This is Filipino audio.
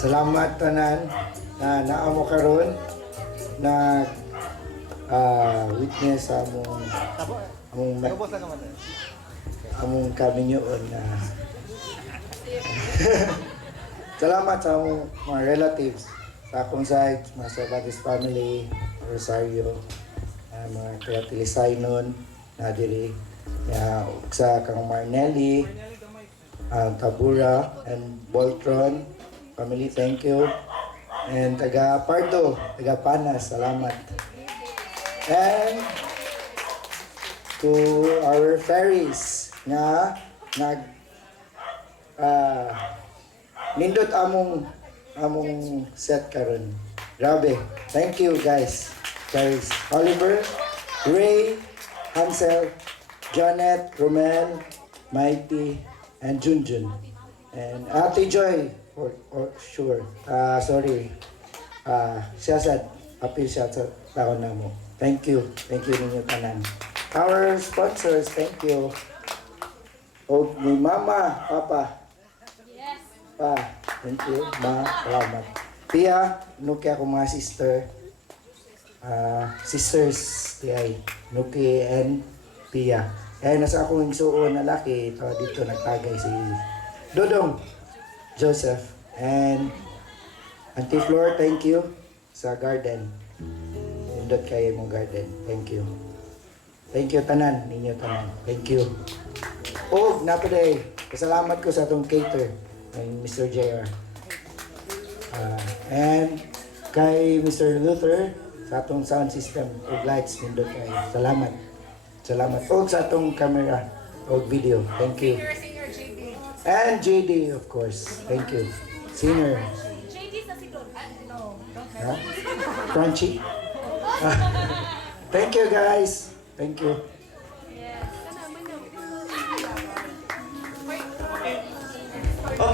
Salamat tanan na naamo karon na witness sa among kaminyoon na salamat sa among mga relatives sa akong side, mga Cervantes family, Rosario, mga Tilisaynon, na diri, sa kang Marnelli, Tabura, and Boltron family, thank you. And taga Pardo, taga Panas, salamat. And to our ferries nga nindot among set karon. Grabe. Thank you guys. Guys, Oliver, Ray, Hansel, Janet, Romel, Mighty, and Junjun. And Ate Joy, for sure. Sorry. Siya sad, appeal siya sa taon na mo. Thank you. Thank you ninyo tanan. Our sponsors, thank you. O ni Mama, Papa. Yes. Pa, thank you. Ma, salamat. Pia, Nuki ako mga sister. Sisters, Tiay. Nuki and Pia. Eh, nasa akong suon na laki, ito dito nagtagay si Dodong Joseph. And Auntie Flor, thank you sa garden. Indot kayo mong garden. Thank you. Thank you tanan, ninyo tanan. Thank you. Oh, napaday. Pasalamat ko sa atong cater kay Mr. JR. And kay Mr. Luther sa atong sound system o lights nindot kayo. Salamat. Salamat. O sa atong camera o video. Thank you. And JD, of course. Thank you. Singer. JD sa sidon. No. Huh? Crunchy. Thank you guys. Thank you.